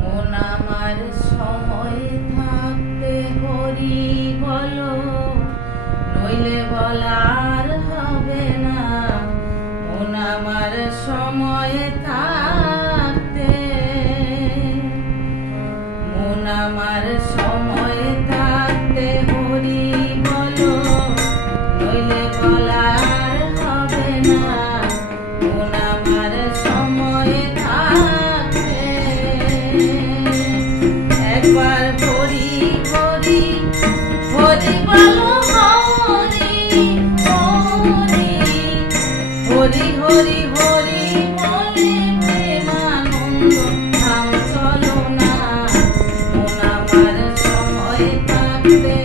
মন আমার সময় থাকতে হরি বলো, নইলে বলার হবে না। মন আমার সময় থাকতে, মন আমার সময় থাকতে হরি বলো, নইলে বলার হবে না। মন আমার সময় থাকতে একবার হরি হরি হরি বলো, হরি হরি হরি হরি হরি বলে প্রেমানন্দ ধাম চলো না। মন আমার সময় থাকতে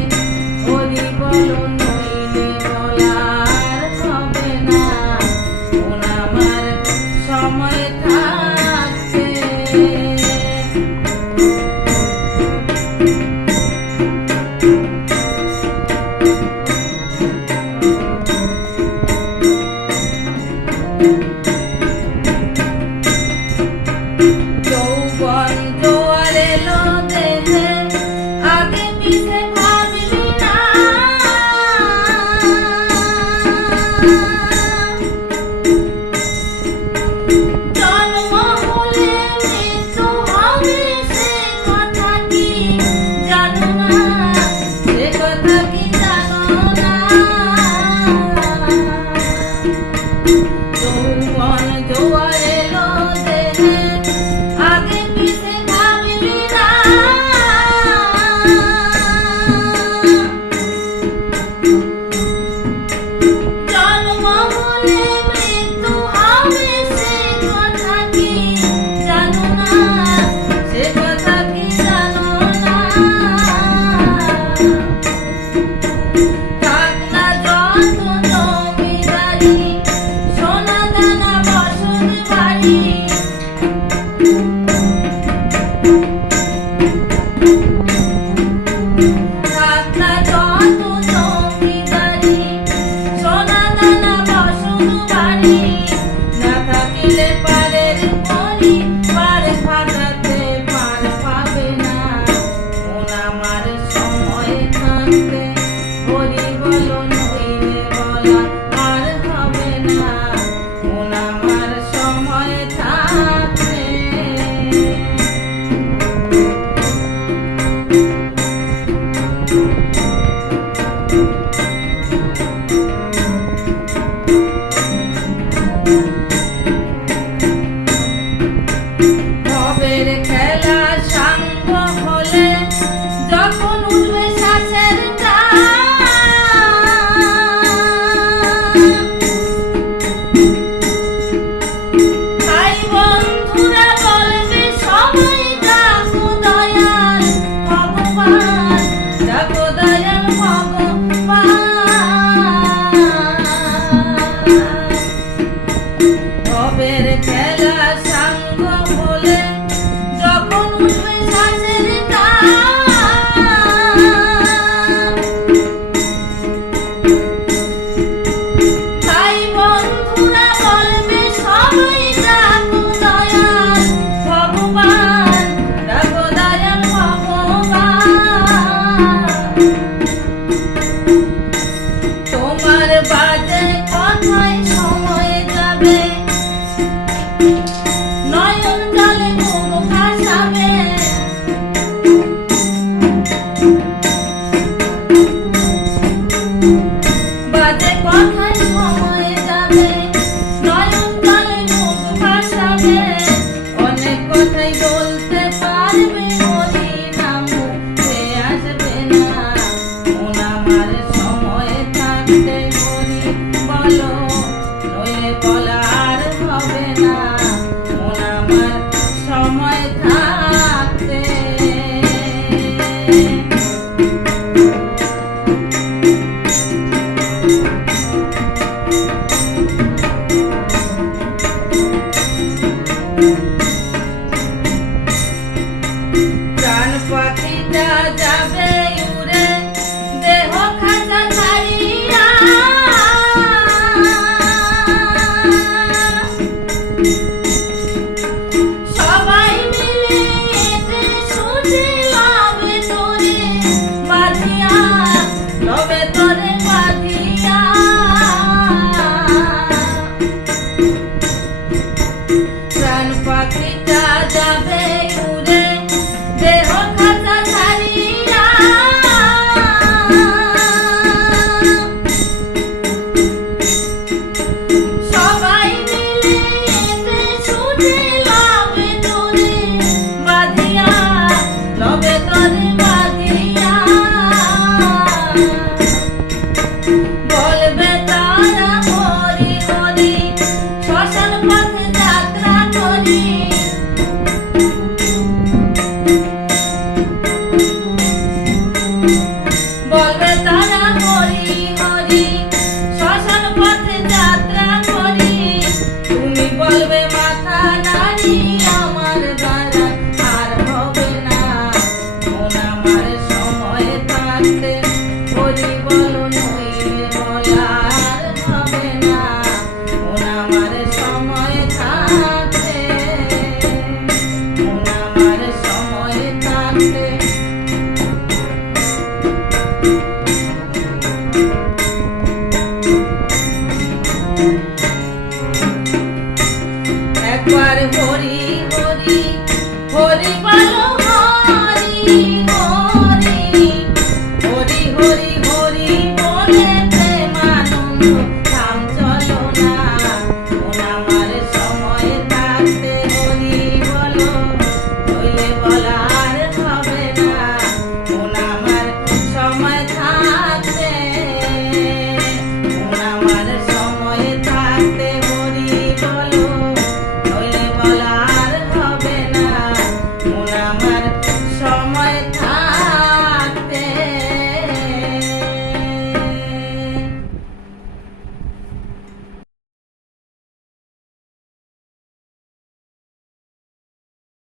হরি বলো, নইলে বলার হবে না। মন আমার সময় থাকতে যৌবন জোয়ার এলো দেশে, আগে পিছে ভাবলি না। জন্ম হলে মৃত্যু হবে, সে কথা কি জানো না, সে কথা কি জানো না। যৌবন জোয়ার এলো দেশে, আগে পিছে ভাবলি না। জন্ম হলে মৃত্যু হবে, সে কথা কি জানো না, সে কথা কি জানো না। থাক না যত জমিদারি, সোনা দানা বসত বাড়ি। থাক না যত জমিদারি, সোনা দানা বসত বাড়ি। না থাকিলে পারের পরি, পার খাটাতে পার পাবে না। মন আমার সময় থাকতে হরি বলো, নইলে বলা আর হবে না। মন আমার সময় থাকতে ভবের খেলা সাঙ্গ হলে, যখন উঠবে শ্বাসের টান। ভাই বন্ধুরা বলবে সবাই, ডাকো দয়াল ভগবান, ডাকো দয়াল ভগবান। ভবের খেলা সাঙ্গ হলে, যখন উঠবে শ্বাসের টান। ভাই বন্ধুরা বলবে সবাই, ডাকো দয়াল ভগবান, ডাকো দয়াল ভগবান। তোমার বাজে কথায় সময় যাবে, নয়ন জলে ঘুম ভাসাবে। বাজে কথায় সময় যাবে, নয়ন জলে ঘুম ভাসাবে। অনেক কথাই বলতে পারবে, হরি নাম মুখে আসবে না। মন আমার সময় থাকতে হরি বলো, নইলে বলার হবে না। মন আমার সময় থাকতে প্রাণ পাখিটা